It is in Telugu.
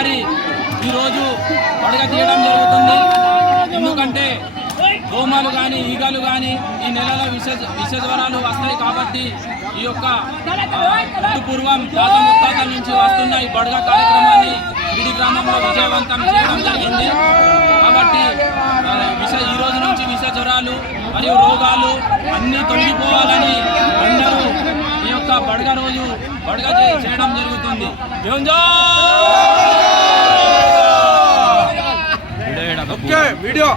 తెల్లారి ఈరోజు పడగ తీయడం జరుగుతుంది. ఎందుకంటే దోమలు కానీ ఈగలు కానీ ఈ నెలలో విష జ్వరాలు వస్తాయి కాబట్టి ఈ యొక్క పూర్వం తాత ముత్తాతల నుంచి వస్తున్న ఈ బడగ కార్యక్రమాన్ని గిడి గ్రామంలో విజయవంతం చేయడం జరిగింది. కాబట్టి ఈ రోజు నుంచి విష జ్వరాలు మరియు రోగాలు అన్నీ తొలగిపోవాలని అందరూ ఈ యొక్క బడగ రోజు బడగ చేయడం జరుగుతుంది. వీడియో